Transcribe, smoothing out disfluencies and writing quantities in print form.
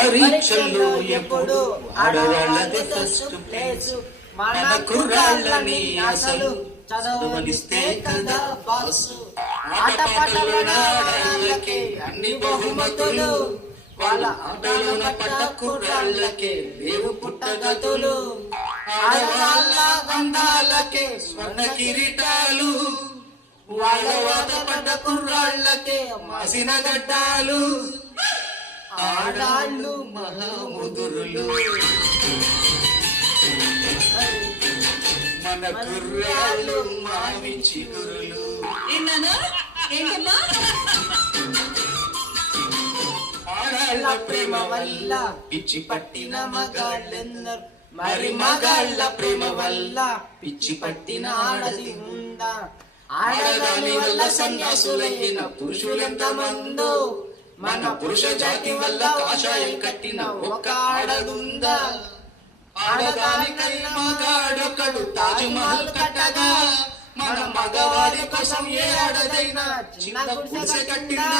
పరీక్షల్లో ఎప్పుడు ఆడవాళ్ళదే first place. మన కుర్రాళ్ళని అసలు చదవనిస్తే కదా బాసు. ఆటపాటలోన ఆడవాళ్ళకే అన్ని బహుమతులు, వాళ్ళ ఆటలోన పట్ట కుర్రాళ్ళకే లేవు పుట్టగతులు. ఆడవాళ్ళ దండాలకే స్వర్ణ కిరీటాలు, వాళ్ళ వాత పడ్డ కుర్రాళ్ళకే మాసిన గడ్డాలు. ఆడాళ్ళు మహాముదురులు, మన కుర్రాళ్ళు మావి చిగురులు. ఆడాళ్ళ ప్రేమ వల్ల పిచ్చి పట్టిన మగాళ్ళెందరు, మరి మగాళ్ళ ప్రేమ వల్ల పిచ్చి పట్టిన ఆడది ఉందా? ఆడదాని వల్ల సన్యాసులైన పురుషులెంత మందో, మన పురుష జాతి వల్ల కాషాయం కట్టిన ఒక ఆడదుందా? ఆడదానికై మగాడొకడు తాజ్ మహల్ కట్టగా, మన మగవారి కోసం ఏ ఆడదైనా చిన్న గుడిసె కట్టినా.